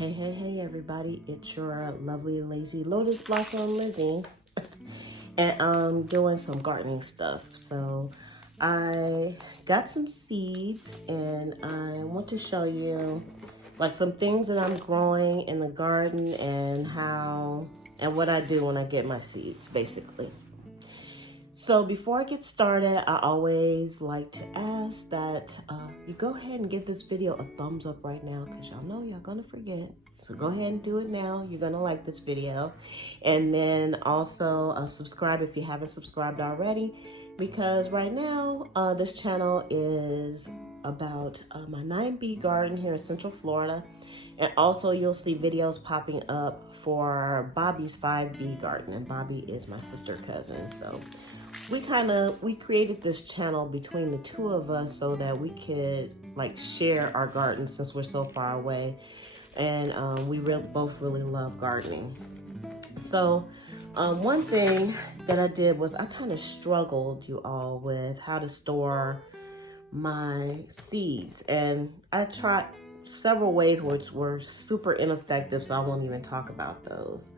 Hey, everybody. It's your lovely, lazy Lotus Blossom Lizzie. And I'm doing some gardening stuff. So I got some seeds and I want to show you like some things that I'm growing in the garden and what I do when I get my seeds, basically. So before I get started, I always like to ask that you go ahead and give this video a thumbs up right now, because y'all know y'all gonna forget. So go ahead and do it now. You're gonna like this video. And then also subscribe if you haven't subscribed already, because right now this channel is about my 9B garden here in Central Florida. And also you'll see videos popping up for Bobby's 5B garden. And Bobby is my sister cousin. So we created this channel between the two of us so that we could like share our garden since we're so far away. And we both really love gardening. So one thing that I did was I kind of struggled, you all, with how to store my seeds. And I tried several ways which were super ineffective, so I won't even talk about those.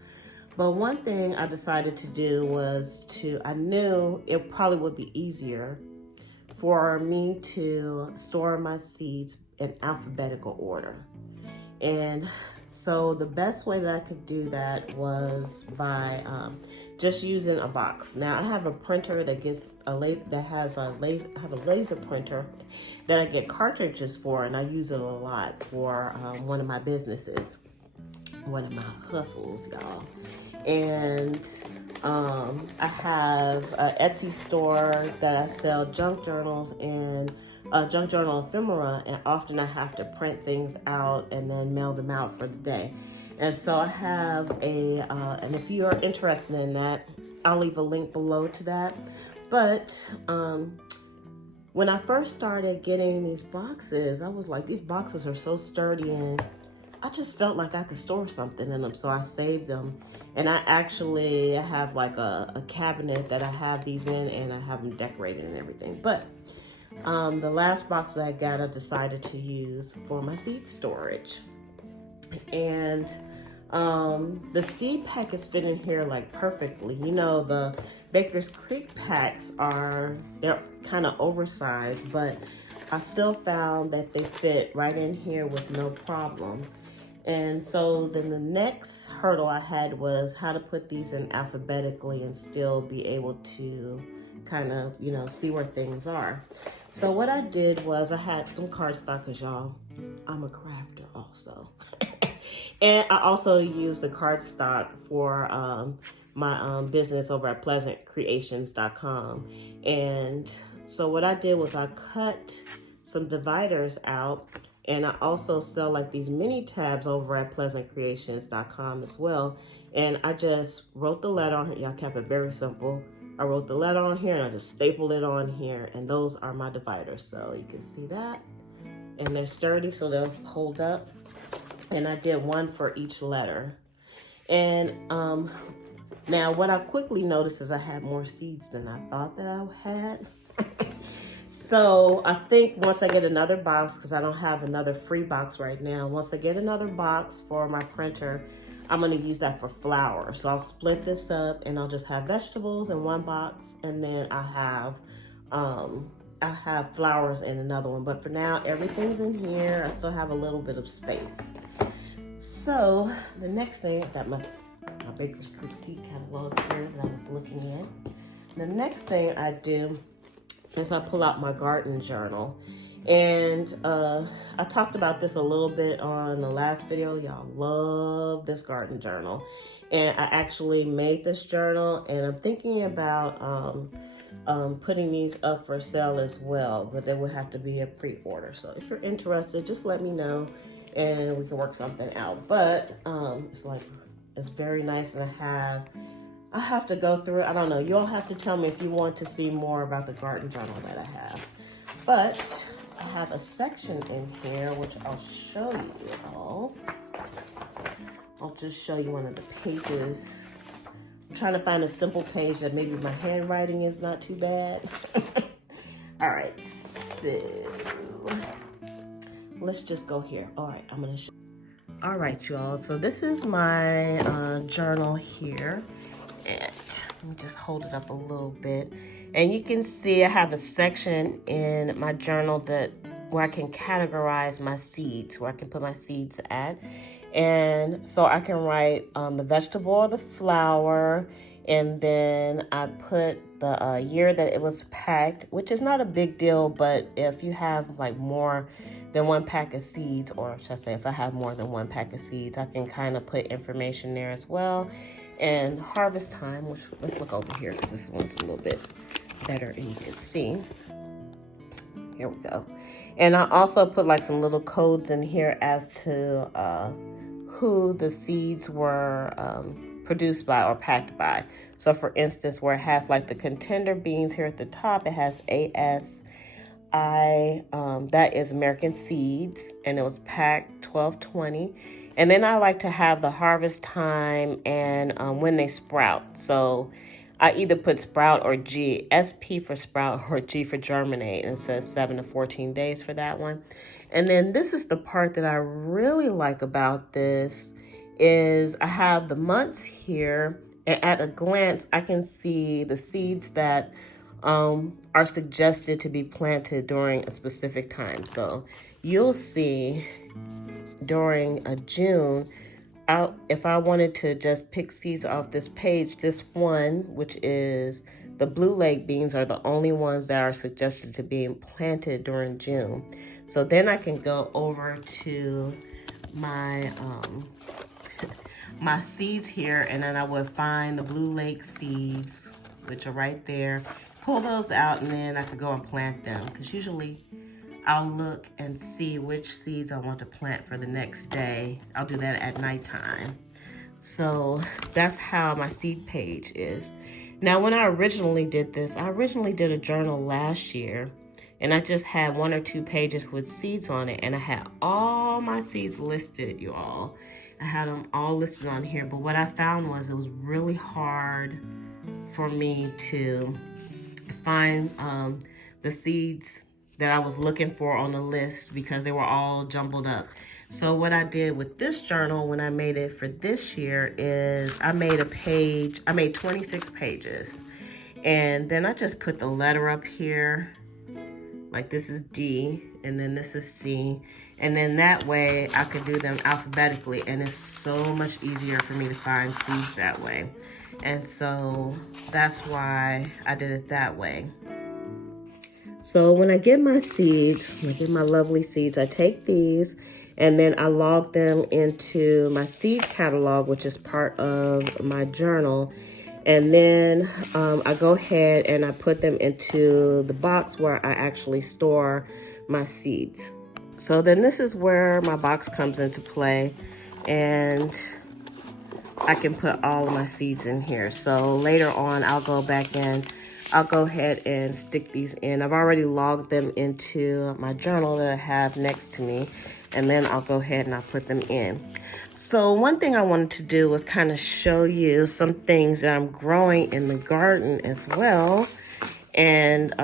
But one thing I decided to do was I knew it probably would be easier for me to store my seeds in alphabetical order. And so the best way that I could do that was by just using a box. Now I have a printer that has a laser printer that I get cartridges for, and I use it a lot for one of my businesses, one of my hustles, y'all. And I have an Etsy store that I sell junk journals and junk journal ephemera, and often I have to print things out and then mail them out for the day. And so I have and if you are interested in that, I'll leave a link below to that. But when I first started getting these boxes, I was like, these boxes are so sturdy, and I just felt like I could store something in them, so I saved them. And I have like a cabinet that I have these in, and I have them decorated and everything. But the last box that I got, I decided to use for my seed storage. And the seed packets fit in here like perfectly. You know, the Baker's Creek packs they're kind of oversized, but I still found that they fit right in here with no problem. And so then the next hurdle I had was how to put these in alphabetically and still be able to kind of, see where things are. So what I did was I had some cardstock, because y'all, I'm a crafter also. And I also used the cardstock for my business over at pleasantcreations.com. And so what I did was I cut some dividers out. And I also sell like these mini tabs over at pleasantcreations.com as well. And I just wrote the letter on here. Y'all kept it very simple. I wrote the letter on here and I just stapled it on here. And those are my dividers. So you can see that. And they're sturdy, so they'll hold up. And I did one for each letter. And now what I quickly noticed is I had more seeds than I thought that I had. So I think once I get another box, because I don't have another free box right now, once I get another box for my printer, I'm going to use that for flour. So I'll split this up and I'll just have vegetables in one box, and then I have flowers in another one. But for now, everything's in here. I still have a little bit of space. So the next thing, I got my Baker's Creek seed catalog here that I was looking at. The next thing I do is I pull out my garden journal. And I talked about this a little bit on the last video. Y'all love this garden journal. And I actually made this journal, and I'm thinking about putting these up for sale as well, but there would have to be a pre-order. So if you're interested, just let me know and we can work something out. But it's very nice, and I have to go through it. I don't know. You'll have to tell me if you want to see more about the garden journal that I have. But I have a section in here, which I'll show you all. I'll just show you one of the pages. I'm trying to find a simple page that maybe my handwriting is not too bad. All right, so let's just go here. All right, I'm going to show. All right, you all. So this is my journal here. And let me just hold it up a little bit. And you can see I have a section in my journal where I can categorize my seeds, where I can put my seeds at. And so I can write the vegetable or the flower, and then I put the year that it was packed, which is not a big deal, but if you have like more than one pack of seeds, or should I say if I have more than one pack of seeds, I can kind of put information there as well. And harvest time, which, let's look over here because this one's a little bit better and you can see. Here we go. And I also put like some little codes in here as to who the seeds were produced by or packed by. So for instance, where it has like the contender beans here at the top, it has ASI, that is American Seeds, and it was packed 12/20. And then I like to have the harvest time and when they sprout. So I either put sprout or G, SP for sprout or G for germinate, and it says 7 to 14 days for that one. And then this is the part that I really like about this is I have the months here, and at a glance I can see the seeds that are suggested to be planted during a specific time. So you'll see during June, if I wanted to just pick seeds off this page, this one, which is the blue leg beans, are the only ones that are suggested to be planted during June. So then I can go over to my my seeds here, and then I would find the blue leg seeds, which are right there, pull those out, and then I could go and plant them, because usually I'll look and see which seeds I want to plant for the next day. I'll do that at nighttime. So that's how my seed page is. Now, when I originally did this, I originally did a journal last year, and I just had 1 or 2 pages with seeds on it, and I had all my seeds listed, you all. I had them all listed on here, but what I found was it was really hard for me to find the seeds that I was looking for on the list because they were all jumbled up. So what I did with this journal when I made it for this year is I made 26 pages. And then I just put the letter up here, like this is D, and then this is C. And then that way I could do them alphabetically, and it's so much easier for me to find seeds that way. And so that's why I did it that way. So when I get my seeds, when I get my lovely seeds, I take these and then I log them into my seed catalog, which is part of my journal. And then I go ahead and I put them into the box where I actually store my seeds. So then this is where my box comes into play, and I can put all of my seeds in here. So later on, I'll go back in. I'll go ahead and stick these in. I've already logged them into my journal that I have next to me, and then I'll go ahead and I'll put them in. So one thing I wanted to do was kind of show you some things that I'm growing in the garden as well. And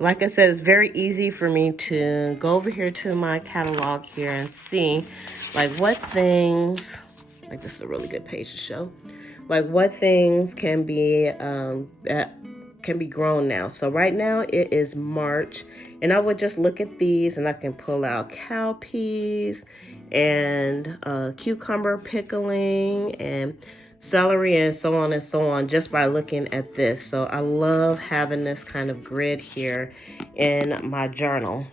like I said, it's very easy for me to go over here to my catalog here and see like what things, like this is a really good page to show, like what things can be that can be grown now. So right now it is March, and I would just look at these and I can pull out cowpeas and cucumber pickling and celery and so on just by looking at this. So I love having this kind of grid here in my journal.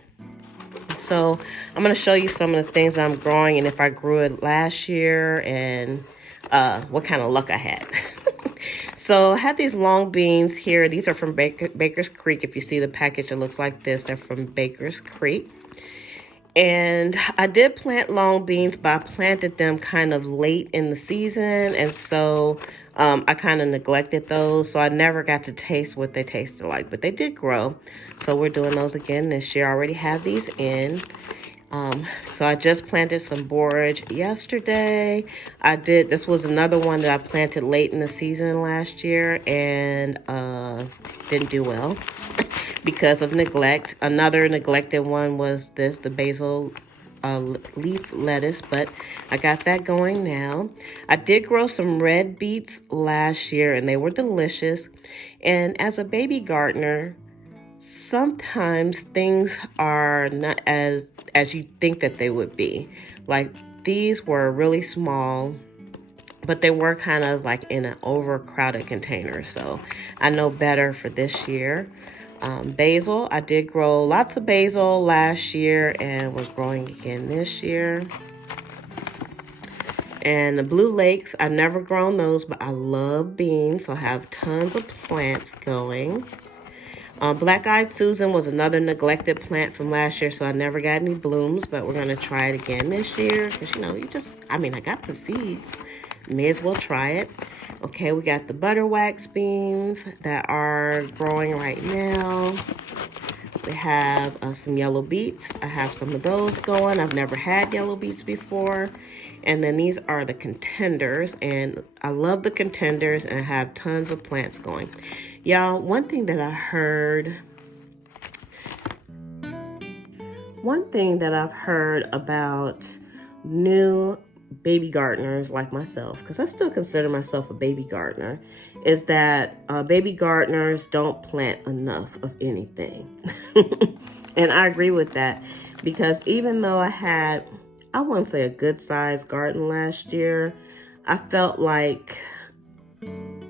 So I'm going to show you some of the things that I'm growing and if I grew it last year and what kind of luck I had. So I have these long beans here. These are from Baker's Creek. If you see the package, it looks like this. They're from Baker's Creek. And I did plant long beans, but I planted them kind of late in the season. And so I kind of neglected those. So I never got to taste what they tasted like, but they did grow. So we're doing those again this year. I already have these in. So I just planted some borage yesterday. This was another one that I planted late in the season last year and didn't do well because of neglect. Another neglected one was the basil leaf lettuce, but I got that going now. I did grow some red beets last year, and they were delicious. And as a baby gardener, sometimes things are not as you think that they would be. Like, these were really small, but they were kind of like in an overcrowded container. So I know better for this year. Basil, I did grow lots of basil last year and was growing again this year. And the blue lakes, I've never grown those, but I love beans, so I have tons of plants going. Black-eyed Susan was another neglected plant from last year, so I never got any blooms, but we're going to try it again this year because, I got the seeds. May as well try it. Okay, we got the butterwax beans that are growing right now. We have some yellow beets. I have some of those going. I've never had yellow beets before. And then these are the contenders, and I love the contenders, and I have tons of plants going. Y'all, one thing that I've heard about new baby gardeners like myself, because I still consider myself a baby gardener, is that baby gardeners don't plant enough of anything. And I agree with that, because even though I had, I wouldn't say a good sized garden last year, I felt like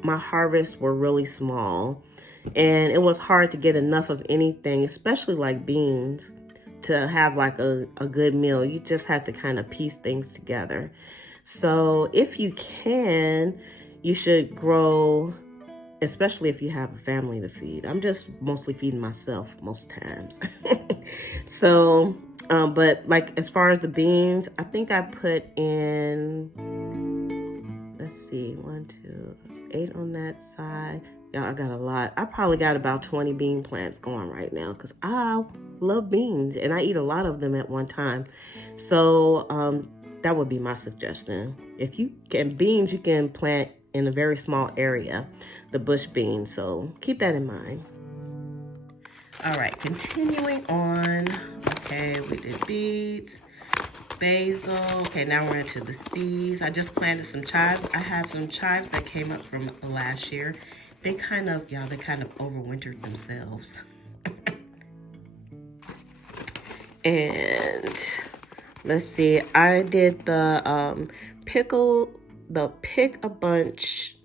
my harvests were really small, and it was hard to get enough of anything, especially like beans, to have like a good meal. You just have to kind of piece things together. So if you can, you should grow, especially if you have a family to feed. I'm just mostly feeding myself most times. So, but like as far as the beans, I think I put in, let's see, 1, 2, that's 8 on that side. Yeah, I got a lot. I probably got about 20 bean plants going right now because I love beans and I eat a lot of them at one time. So that would be my suggestion. If you can, beans, you can plant in a very small area, the bush beans. So keep that in mind. All right, continuing on. Okay, we did beets, basil. Okay, now we're into the seeds. I just planted some chives. I had some chives that came up from last year. They kind of overwintered themselves. And let's see, I did the Pick a Bunch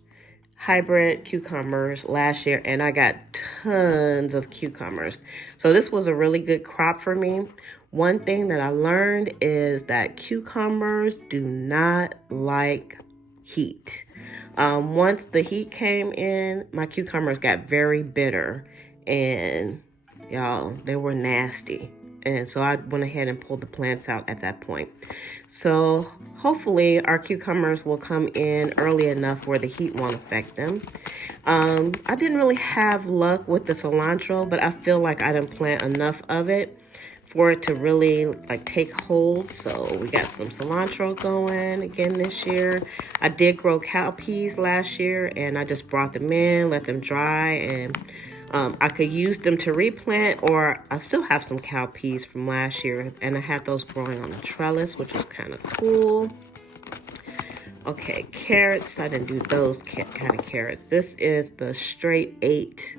hybrid cucumbers last year, and I got tons of cucumbers. So this was a really good crop for me. One thing that I learned is that cucumbers do not like heat. Once the heat came in, my cucumbers got very bitter, and y'all, they were nasty. And so I went ahead and pulled the plants out at that point. So hopefully our cucumbers will come in early enough where the heat won't affect them. I didn't really have luck with the cilantro, but I feel like I didn't plant enough of it for it to really like take hold. So we got some cilantro going again this year. I did grow cowpeas last year, and I just brought them in, let them dry, and I could use them to replant, or I still have some cowpeas from last year, and I had those growing on a trellis, which was kind of cool. Okay, carrots, I didn't do those kind of carrots. This is the straight 8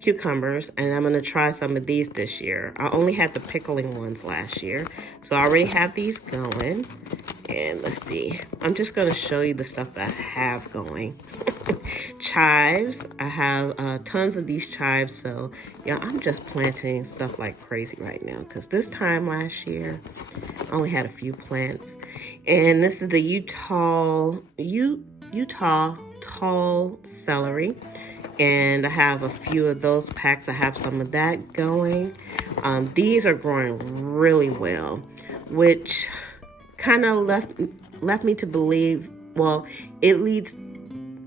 cucumbers, and I'm going to try some of these this year. I only had the pickling ones last year, so I already have these going. And let's see, I'm just going to show you the stuff that I have going. Chives, I have tons of these chives, so yeah, I'm just planting stuff like crazy right now, because this time last year I only had a few plants. And this is the Utah tall celery, and I have a few of those packs. I have some of that going. These are growing really well, which kind of left me to believe, well, it leads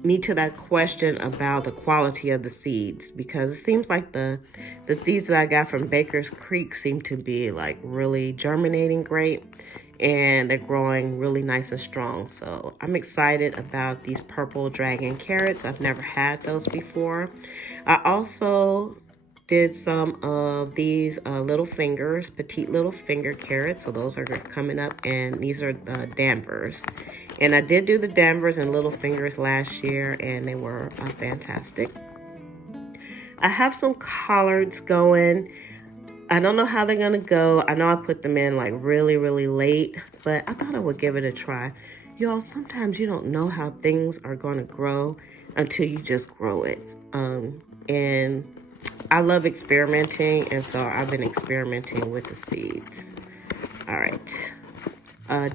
me to that question about the quality of the seeds, because it seems like the seeds that I got from Baker's Creek seem to be like really germinating great, and they're growing really nice and strong. So I'm excited about these purple dragon carrots. I've never had those before. I also did some of these little fingers, petite little finger carrots. So those are coming up, and these are the Danvers. And I did do the Danvers and little fingers last year, and they were fantastic. I have some collards going. I don't know how they're gonna go. I know I put them in like really, really late, but I thought I would give it a try. Y'all, sometimes you don't know how things are gonna grow until you just grow it. And I love experimenting, and so I've been experimenting with the seeds. All right.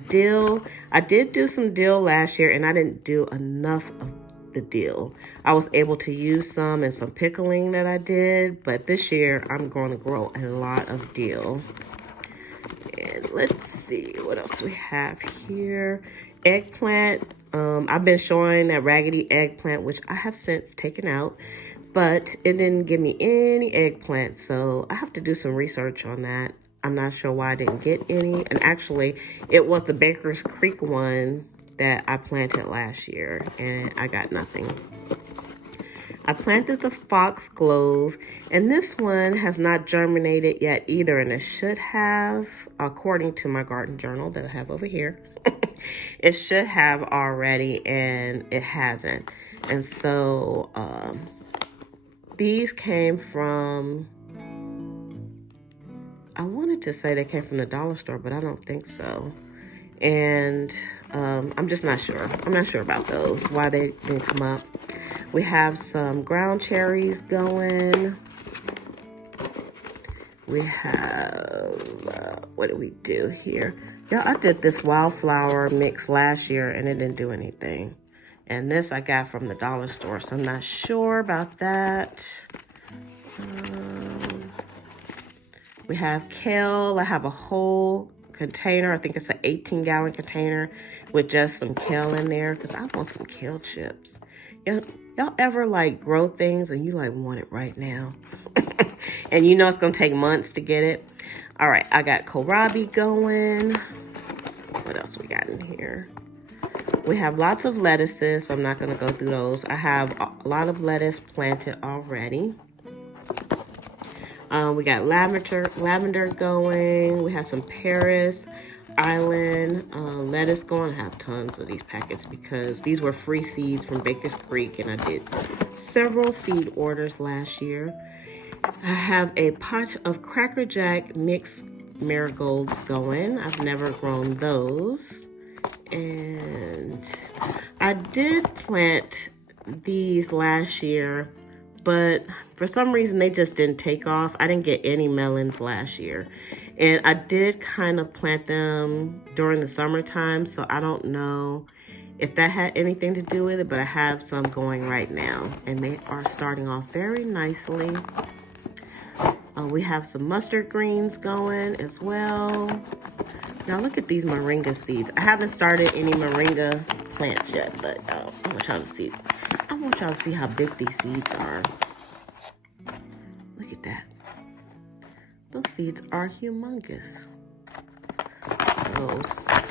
Dill. I did do some dill last year, and I didn't do enough of the dill. I was able to use some and some pickling that I did, but this year I'm going to grow a lot of dill. And let's see what else we have here. Eggplant. I've been showing that raggedy eggplant, which I have since taken out, but it didn't give me any eggplant, so I have to do some research on that. I'm not sure why I didn't get any. And actually, it was the Baker's Creek one that I planted last year, and I got nothing. I planted the foxglove, and this one has not germinated yet either, and it should have, according to my garden journal that I have over here. It should have already, and it hasn't. And so these came from, I wanted to say they came from the dollar store, but I don't think so. And I'm just not sure. I'm not sure about those, why they didn't come up. We have some ground cherries going. We have, what did we do here? Yeah, I did this wildflower mix last year and it didn't do anything. And this I got from the dollar store, so I'm not sure about that. We have kale. I have a whole container. I think it's an 18-gallon container with just some kale in there because I want some kale chips. Y'all ever like grow things and you like want it right now? And you know it's gonna take months to get it. All right, I got kohlrabi going. What else we got in here? We have lots of lettuces, so I'm not gonna go through those. I have a lot of lettuce planted already. We got lavender going. We have some Paris Island lettuce going. I have tons of these packets because these were free seeds from Baker's Creek, and I did several seed orders last year. I have a pot of Cracker Jack mixed marigolds going. I've never grown those. And I did plant these last year, but for some reason they just didn't take off. I didn't get any melons last year. And I did kind of plant them during the summertime, so I don't know if that had anything to do with it, but I have some going right now, and they are starting off very nicely. We have some mustard greens going as well. Now look at these moringa seeds. I haven't started any moringa plants yet, but I want y'all to see. I want y'all to see how big these seeds are. Look at that. Those seeds are humongous. So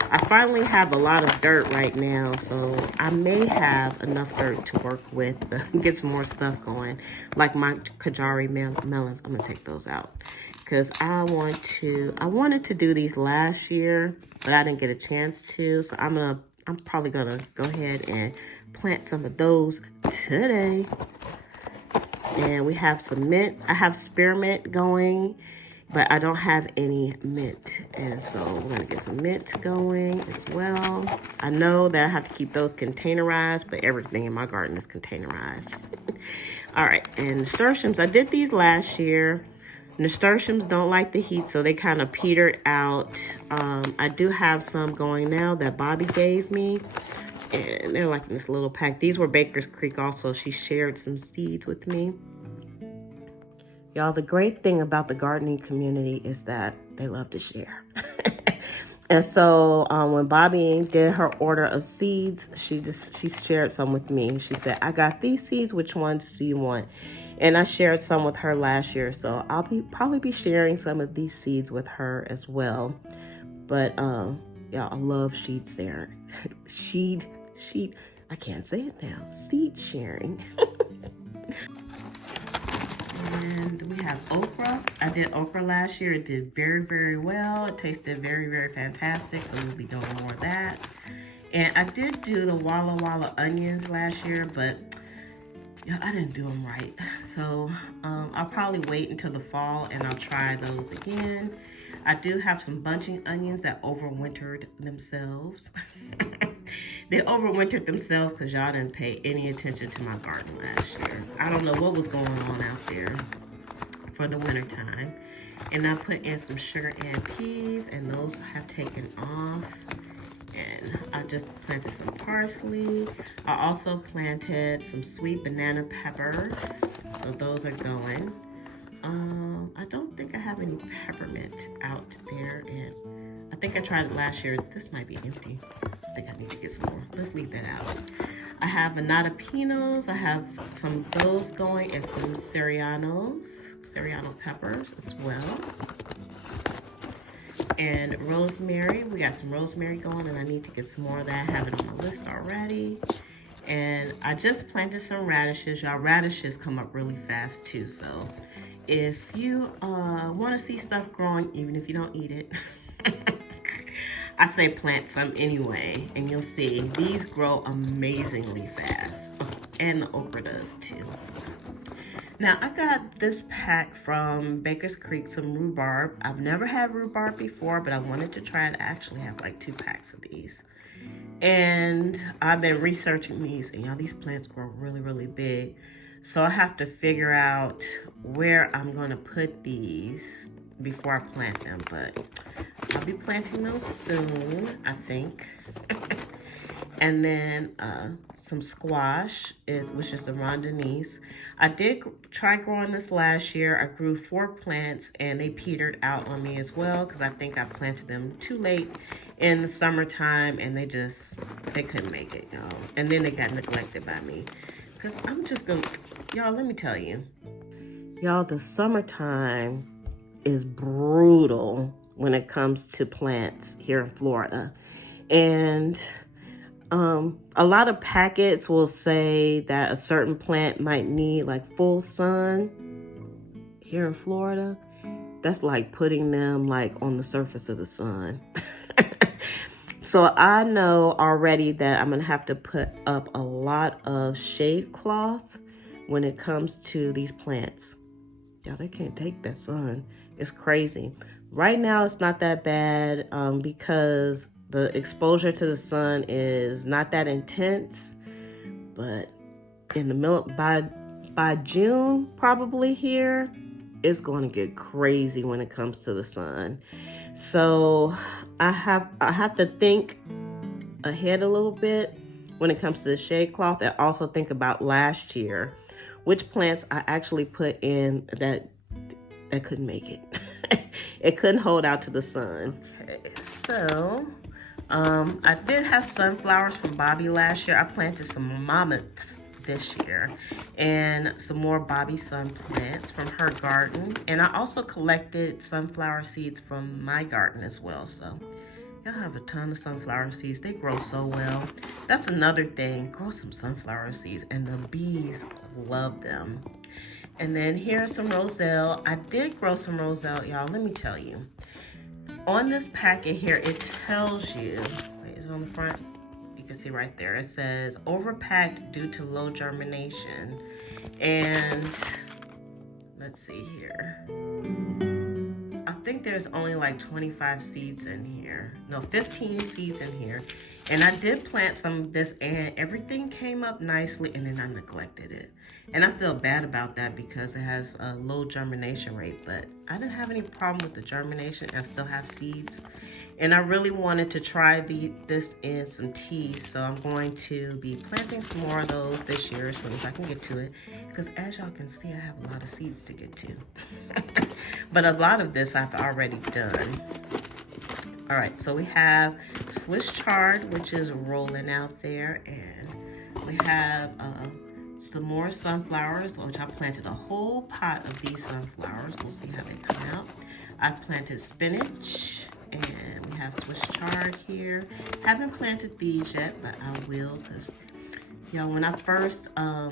I finally have a lot of dirt right now, so I may have enough dirt to work with, get some more stuff going. Like my Kajari melons, I'm gonna take those out because I wanted to do these last year, but I didn't get a chance to. So I'm probably gonna go ahead and plant some of those today. And we have some mint. I have spearmint going, but I don't have any mint. And so we're gonna get some mint going as well. I know that I have to keep those containerized, but everything in my garden is containerized. All right, and nasturtiums, I did these last year. Nasturtiums don't like the heat, so they kind of petered out. I do have some going now that Bobby gave me, and they're like in this little pack. These were Baker's Creek also. She shared some seeds with me. Y'all, the great thing about the gardening community is that they love to share. And so when Bobby did her order of seeds, she shared some with me. She said, I got these seeds. Which ones do you want? And I shared some with her last year. So I'll probably be sharing some of these seeds with her as well. But yeah, I love seed sharing. I can't say it now. Seed sharing. And we have okra. I did okra last year. It did very, very well. It tasted very, very fantastic. So we'll be doing more of that. And I did do the Walla Walla onions last year, but I didn't do them right. So I'll probably wait until the fall and I'll try those again. I do have some bunching onions that overwintered themselves. They overwintered themselves because y'all didn't pay any attention to my garden last year. I don't know what was going on out there for the winter time. And I put in some sugar and peas, and those have taken off. And I just planted some parsley. I also planted some sweet banana peppers. So those are going. I don't think I have any peppermint out there, and I think I tried it last year. This might be empty. I think I need to get some more. Let's leave that out. I have annata pinos. I have some of those going, and some serrano peppers as well. And rosemary. We got some rosemary going, and I need to get some more of that. I have it on my list already. And I just planted some radishes. Y'all, radishes come up really fast too, so if you want to see stuff growing, even if you don't eat it, I say plant some anyway, and you'll see these grow amazingly fast. And the okra does too. Now, I got this pack from Baker's Creek, some rhubarb. I've never had rhubarb before, but I wanted to try it. I actually have like 2 packs of these. And I've been researching these, and y'all, these plants grow really, really big. So I have to figure out where I'm gonna put these before I plant them, but I'll be planting those soon, I think. And then some squash, which is the rondinese. I did try growing this last year. I grew 4 plants and they petered out on me as well because I think I planted them too late in the summertime and they couldn't make it, y'all. And then they got neglected by me. Because I'm just gonna, y'all, let me tell you. Y'all, the summertime is brutal when it comes to plants here in Florida. And a lot of packets will say that a certain plant might need like full sun. Here in Florida, that's like putting them like on the surface of the sun. So I know already that I'm gonna have to put up a lot of shade cloth when it comes to these plants. Y'all, they can't take that sun. It's crazy. Right now, it's not that bad because the exposure to the sun is not that intense. But in the middle, by June, probably here, it's going to get crazy when it comes to the sun. So I have to think ahead a little bit when it comes to the shade cloth, and also think about last year, which plants I actually put in that couldn't make it. It couldn't hold out to the sun. Okay, so I did have sunflowers from Bobby last year. I planted some mammoths this year and some more Bobby sun plants from her garden. And I also collected sunflower seeds from my garden as well. So y'all have a ton of sunflower seeds. They grow so well. That's another thing. Grow some sunflower seeds and the bees love them. And then here's some roselle. I did grow some roselle, y'all. Let me tell you. On this packet here, it tells you, wait, it's on the front. You can see right there. It says overpacked due to low germination. And let's see here. I think there's only like 25 seeds in here. No, 15 seeds in here. And I did plant some of this and everything came up nicely and then I neglected it. And I feel bad about that because it has a low germination rate, but I didn't have any problem with the germination. I still have seeds. And I really wanted to try this in some teas. So I'm going to be planting some more of those this year as soon as I can get to it. Because as y'all can see, I have a lot of seeds to get to. But a lot of this I've already done. All right, so we have Swiss chard, which is rolling out there. And we have some more sunflowers, which I planted a whole pot of these sunflowers. We'll see how they come out. I planted spinach, and we have Swiss chard here. Haven't planted these yet, but I will because You know, when I first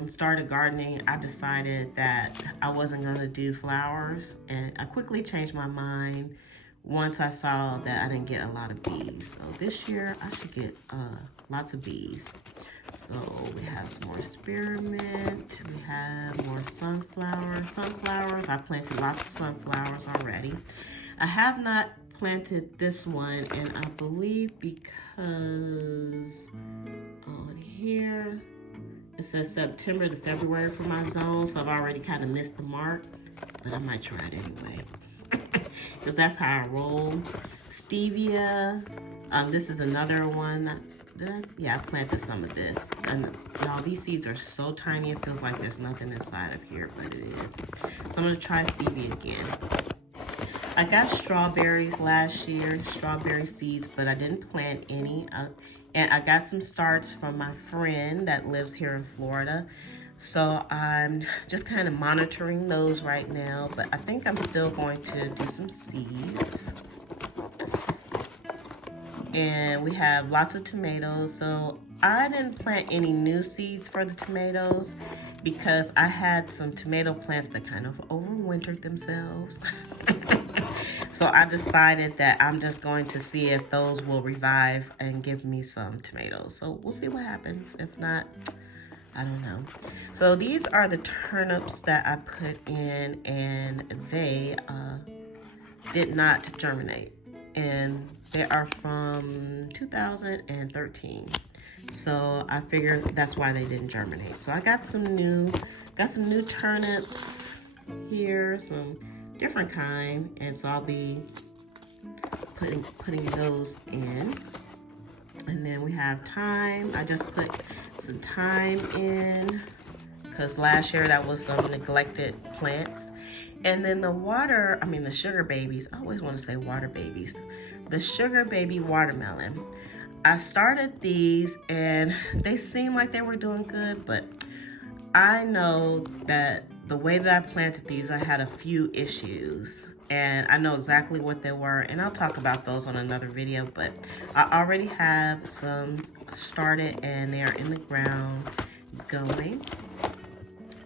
started gardening, I decided that I wasn't gonna do flowers, and I quickly changed my mind once I saw that I didn't get a lot of bees. So this year I should get lots of bees. So we have some more spearmint, we have more sunflowers. I planted lots of sunflowers already. I have not planted this one, and I believe because on here it says September to February for my zone, so I've already kind of missed the mark, but I might try it anyway because that's how I roll. Stevia, this is another one. Yeah, I planted some of this, and y'all, these seeds are so tiny it feels like there's nothing inside of here, but it is. So I'm gonna try stevia again. I got strawberries last year, strawberry seeds, but I didn't plant any. And I got some starts from my friend that lives here in Florida. So I'm just kind of monitoring those right now, but I think I'm still going to do some seeds. And we have lots of tomatoes. So I didn't plant any new seeds for the tomatoes because I had some tomato plants that kind of overwintered themselves. So I decided that I'm just going to see if those will revive and give me some tomatoes. So we'll see what happens. If not, I don't know. So these are the turnips that I put in, and they did not germinate. And they are from 2013. So I figured that's why they didn't germinate. So I got some new turnips here, some different kind, and so I'll be putting those in. And then we have thyme. I just put some thyme in because last year that was some neglected plants. And then the sugar babies, I always want to say water babies. The sugar baby watermelon. I started these and they seemed like they were doing good, but I know that the way that I planted these, I had a few issues, and I know exactly what they were, and I'll talk about those on another video, but I already have some started and they are in the ground going.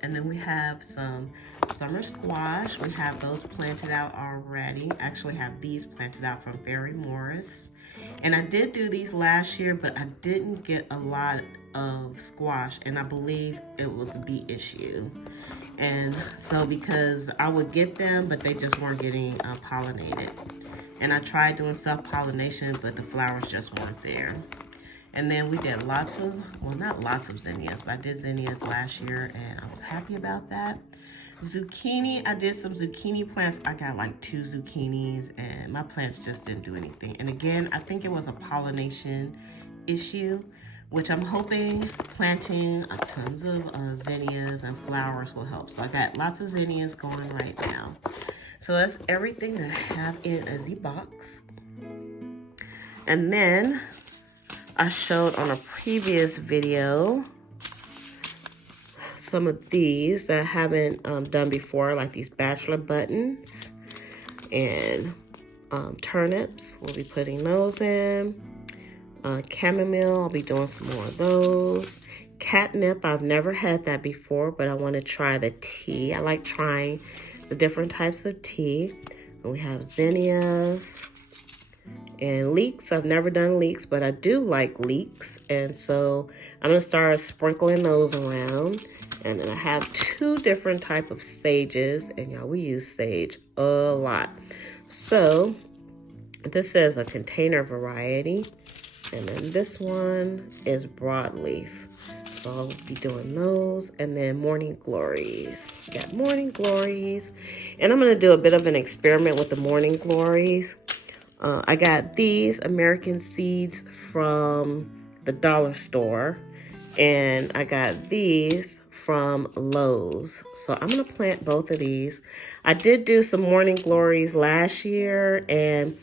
And then we have some summer squash. We have those planted out already. I actually have these planted out from Barry Morris. And I did do these last year, but I didn't get a lot of squash, and I believe it was a bee issue. And so because I would get them, but they just weren't getting pollinated. And I tried doing self-pollination, but the flowers just weren't there. And then we did lots of, well, not lots of zinnias, but I did zinnias last year, and I was happy about that. Zucchini, I did some zucchini plants. I got like 2 zucchinis, and my plants just didn't do anything. And again, I think it was a pollination issue, which I'm hoping planting tons of zinnias and flowers will help. So I got lots of zinnias going right now. So that's everything that I have in a Z box. And then I showed on a previous video some of these that I haven't done before, like these bachelor buttons and turnips. We'll be putting those in. Chamomile, I'll be doing some more of those. Catnip, I've never had that before, but I want to try the tea. I like trying the different types of tea. And we have zinnias. And leeks, I've never done leeks, but I do like leeks. And so I'm going to start sprinkling those around. And then I have 2 different type of sages. And y'all, we use sage a lot. So this is a container variety. And then this one is broadleaf. So I'll be doing those. And then morning glories. Got morning glories. And I'm going to do a bit of an experiment with the morning glories. I got these American seeds from the dollar store, and I got these from Lowe's. So I'm going to plant both of these. I did do some morning glories last year, and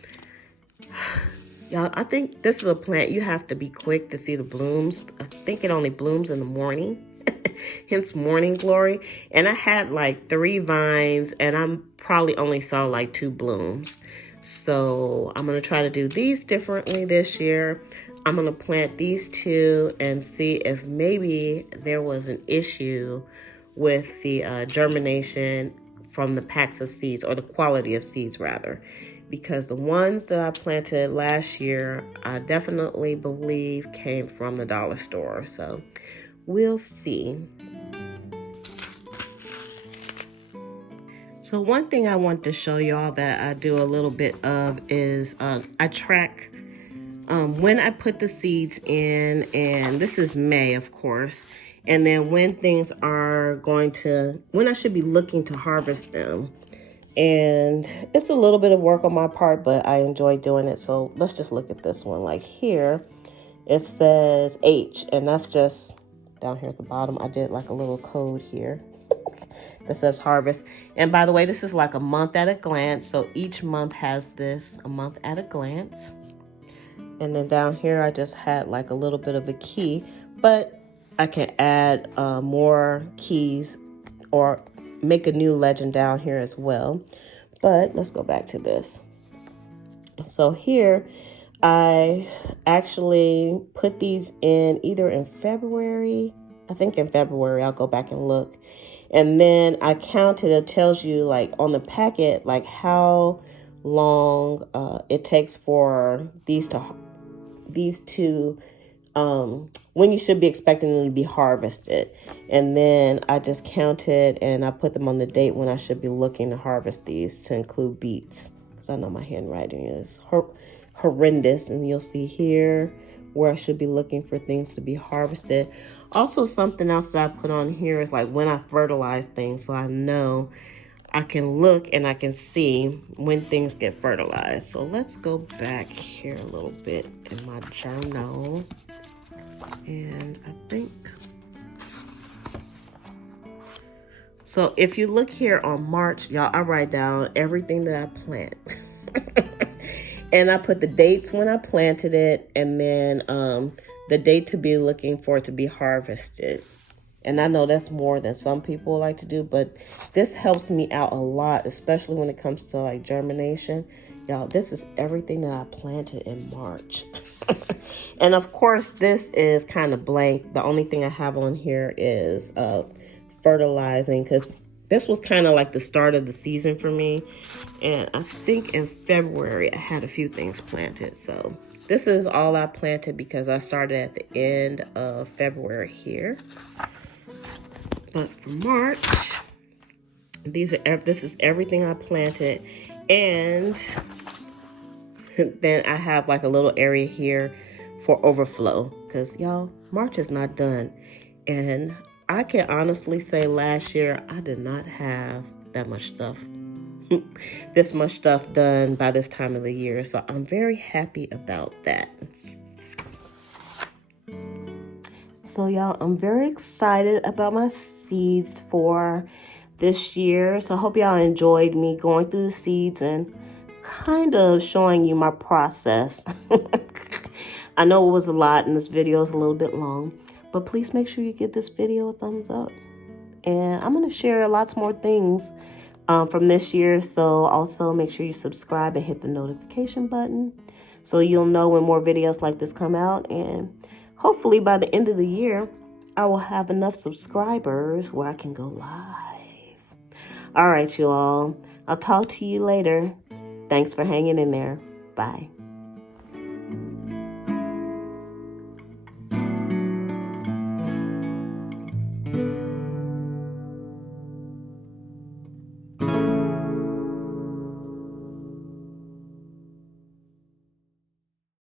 y'all, I think this is a plant you have to be quick to see the blooms. I think it only blooms in the morning, hence morning glory. And I had like 3 vines, and I probably only saw like 2 blooms. So I'm going to try to do these differently this year. I'm going to plant these two and see if maybe there was an issue with the germination from the packs of seeds, or the quality of seeds rather, because the ones that I planted last year, I definitely believe came from the dollar store. So we'll see. So one thing I want to show y'all that I do a little bit of is I track when I put the seeds in, and this is May, of course, and then when things are when I should be looking to harvest them. And it's a little bit of work on my part, but I enjoy doing it. So let's just look at this one. Like here, it says H, and that's just down here at the bottom. I did like a little code here that says harvest. And by the way, this is like a month at a glance. So each month has this, a month at a glance. And then down here, I just had like a little bit of a key, but I can add more keys or make a new legend down here as well. But let's go back to this. So here, I actually put these in either in February. I think in February, I'll go back and look. And then I counted, it tells you like on the packet, like how long it takes for these two when you should be expecting them to be harvested. And then I just counted and I put them on the date when I should be looking to harvest these, to include beets, because I know my handwriting is horrendous. And you'll see here where I should be looking for things to be harvested. Also, something else that I put on here is like when I fertilize things, so I know I can look and I can see when things get fertilized. So let's go back here a little bit in my journal. And I think, so if you look here on March, y'all, I write down everything that I plant. And I put the dates when I planted it, and then the date to be looking for it to be harvested. And I know that's more than some people like to do, but this helps me out a lot, especially when it comes to like germination. Y'all, this is everything that I planted in March. And of course, this is kind of blank. The only thing I have on here is fertilizing, because this was kind of like the start of the season for me. And I think in February, I had a few things planted. So this is all I planted because I started at the end of February here. But for March, this is everything I planted. And then I have like a little area here for overflow, because y'all, March is not done. And I can honestly say last year, I did not have that much stuff, this much stuff done by this time of the year. So I'm very happy about that. So y'all, I'm very excited about my seeds for this year. So I hope y'all enjoyed me going through the seeds and kind of showing you my process. I know it was a lot and this video is a little bit long, but please make sure you give this video a thumbs up. And I'm going to share lots more things from this year. So also make sure you subscribe and hit the notification button so you'll know when more videos like this come out. And hopefully by the end of the year, I will have enough subscribers where I can go live. All right, you all. I'll talk to you later. Thanks for hanging in there. Bye.